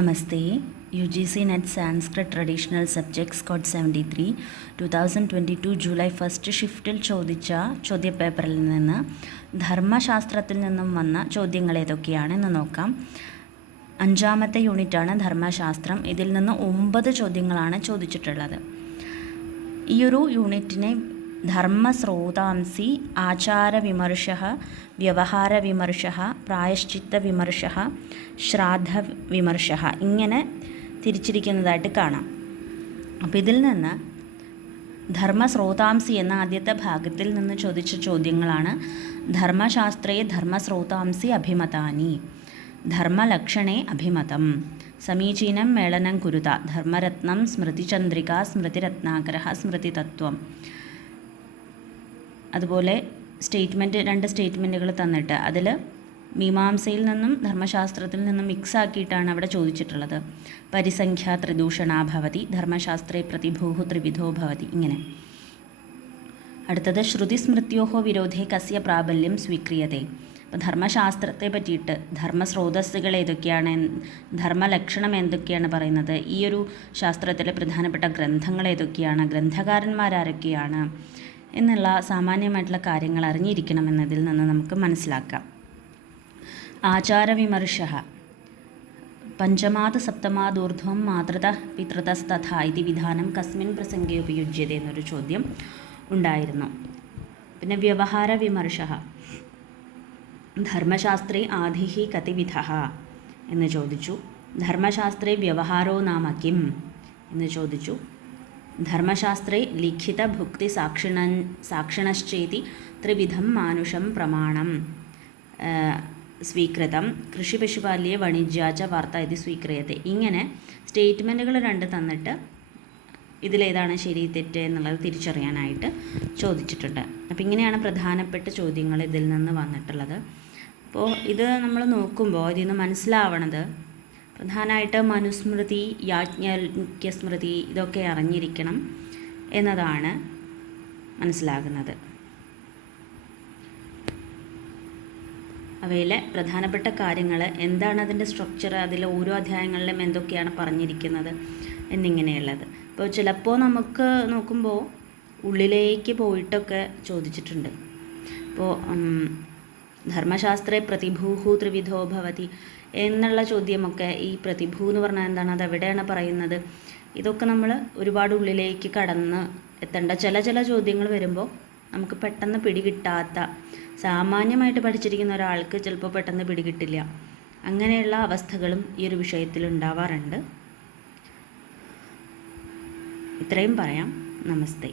Namaste. UGC NET Sanskrit Traditional Subjects Code 73 2022 July 1 ഷിഫ്റ്റിൽ ചോദിച്ച ചോദ്യപേപ്പറിൽ നിന്ന് ധർമ്മശാസ്ത്രത്തിൽ നിന്നും വന്ന ചോദ്യങ്ങൾ ഏതൊക്കെയാണെന്ന് നോക്കാം. 5ാമത്തെ യൂണിറ്റാണ് ധർമ്മശാസ്ത്രം. ഇതിൽ നിന്ന് 9 ചോദ്യങ്ങളാണ് ചോദിച്ചിട്ടുള്ളത്. ഈയൊരു യൂണിറ്റിനെ ധർമ്മസ്രോതാംസി ആചാരവിമർശഃ വ്യവഹാരവിമർശഃ പ്രായശ്ചിത്തവിമർശഃ ശ്രാദ്ധവിമർശഃ ഇങ്ങനെ തിരിച്ചിരിക്കുന്നതായിട്ട് കാണാം. അപ്പോൾ ഇതിൽ നിന്ന് ധർമ്മസ്രോതാംസി എന്ന ആദ്യത്തെ ഭാഗത്തിൽ നിന്ന് ചോദിച്ച ചോദ്യങ്ങളാണ്. ധർമ്മശാസ്ത്രേ ധർമ്മസ്രോതാംസി അഭിമതാനി, ധർമ്മലക്ഷണേ അഭിമതം, സമീചീനം മേളനം കുരുത, ധർമ്മരത്നം, സ്മൃതിചന്ദ്രിക, സ്മൃതിരത്നാകരഃ, സ്മൃതിതത്വം. അതുപോലെ രണ്ട് സ്റ്റേറ്റ്മെൻറ്റുകൾ തന്നിട്ട് അതിൽ മീമാംസയിൽ നിന്നും ധർമ്മശാസ്ത്രത്തിൽ നിന്നും മിക്സ് ആക്കിയിട്ടാണ് അവിടെ ചോദിച്ചിട്ടുള്ളത്. പരിസംഖ്യ ത്രിദൂഷണാ ഭവതി, ധർമ്മശാസ്ത്രേ പ്രതിഭൂഹു ത്രിവിധോ ഭവതി ഇങ്ങനെ. അടുത്തത് ശ്രുതിസ്മൃത്യോഹോ വിരോധേ കസ്യ പ്രാബല്യം സ്വീക്രിയതേ. അപ്പോൾ ധർമ്മശാസ്ത്രത്തെ പറ്റിയിട്ട് ധർമ്മസ്രോതസ്സുകൾ ഏതൊക്കെയാണ്, ധർമ്മലക്ഷണം എന്തൊക്കെയാണ് പറയുന്നത്, ഈ ഒരു ശാസ്ത്രത്തിലെ പ്രധാനപ്പെട്ട ഗ്രന്ഥങ്ങൾ ഏതൊക്കെയാണ്, ഗ്രന്ഥകാരന്മാരാരൊക്കെയാണ് എന്നുള്ള സാമാന്യമായിട്ടുള്ള കാര്യങ്ങൾ അറിഞ്ഞിരിക്കണമെന്നതിൽ നിന്ന് നമുക്ക് മനസ്സിലാക്കാം. ആചാരവിമർശഃ പഞ്ചമാത് സപ്തമാദൂർധ്വം മാതൃത പിതൃതസ്തഥാ ഇതി വിധാനം കസ്മിൻ പ്രസംഗേ ഉപയുജ്യതേ എന്നൊരു ചോദ്യം ഉണ്ടായിരുന്നു. പിന്നെ വ്യവഹാരവിമർശഃ ധർമ്മശാസ്ത്രേ ആദിഃ കതിവിധഃ എന്ന് ചോദിച്ചു. ധർമ്മശാസ്ത്രേ വ്യവഹാരോ നാമ കിം എന്ന് ചോദിച്ചു. ധർമ്മശാസ്ത്രേ ലിഖിതഭുക്തി സാക്ഷിണശ്ചേതി ത്രിവിധം മാനുഷം പ്രമാണം സ്വീകൃതം, കൃഷിപശുപാല്യേ വാണിജ്യാച വാർത്ത ഇത് സ്വീക്രിയത്തെ. ഇങ്ങനെ സ്റ്റേറ്റ്മെൻറ്റുകൾ 2 തന്നിട്ട് ഇതിലേതാണ് ശരി തെറ്റ് എന്നുള്ളത് തിരിച്ചറിയാനായിട്ട് ചോദിച്ചിട്ടുണ്ട്. അപ്പോൾ ഇങ്ങനെയാണ് പ്രധാനപ്പെട്ട ചോദ്യങ്ങൾ ഇതിൽ നിന്ന് വന്നിട്ടുള്ളത്. അപ്പോൾ ഇത് നമ്മൾ നോക്കുമ്പോൾ ഇതിൽ നിന്ന് മനസ്സിലാവണത് പ്രധാനമായിട്ട് മനുസ്മൃതി, യാജ്ഞവൽക്യസ്മൃതി ഇതൊക്കെ അറിഞ്ഞിരിക്കണം എന്നതാണ് മനസ്സിലാകുന്നത്. അവയിലെ പ്രധാനപ്പെട്ട കാര്യങ്ങൾ എന്താണ്, അതിൻ്റെ സ്ട്രക്ചർ, അതിലെ ഓരോ അധ്യായങ്ങളിലും എന്തൊക്കെയാണ് പറഞ്ഞിരിക്കുന്നത് എന്നിങ്ങനെയുള്ളത്. ഇപ്പോൾ ചിലപ്പോൾ നമുക്ക് നോക്കുമ്പോൾ ഉള്ളിലേക്ക് പോയിട്ടൊക്കെ ചോദിച്ചിട്ടുണ്ട്. ഇപ്പോൾ ധർമ്മശാസ്ത്രേ പ്രതിഭൂഹു ത്രിവിധോ ഭവതി എന്നുള്ള ചോദ്യമൊക്കെ, ഈ പ്രതിഭൂ എന്ന് പറഞ്ഞാൽ എന്താണ്, അത് എവിടെയാണ് പറയുന്നത്, ഇതൊക്കെ നമ്മൾ ഒരുപാട് ഉള്ളിലേക്ക് കടന്ന് എത്തേണ്ട ചില ചോദ്യങ്ങൾ വരുമ്പോൾ നമുക്ക് പെട്ടെന്ന് പിടികിട്ടാത്ത, സാമാന്യമായിട്ട് പഠിച്ചിരിക്കുന്ന ഒരാൾക്ക് ചിലപ്പോൾ പെട്ടെന്ന് പിടികിട്ടില്ല. അങ്ങനെയുള്ള അവസ്ഥകളും ഈ ഒരു വിഷയത്തിൽ ഉണ്ടാവാറുണ്ട്. ഇത്രയും പറയാം. നമസ്തേ.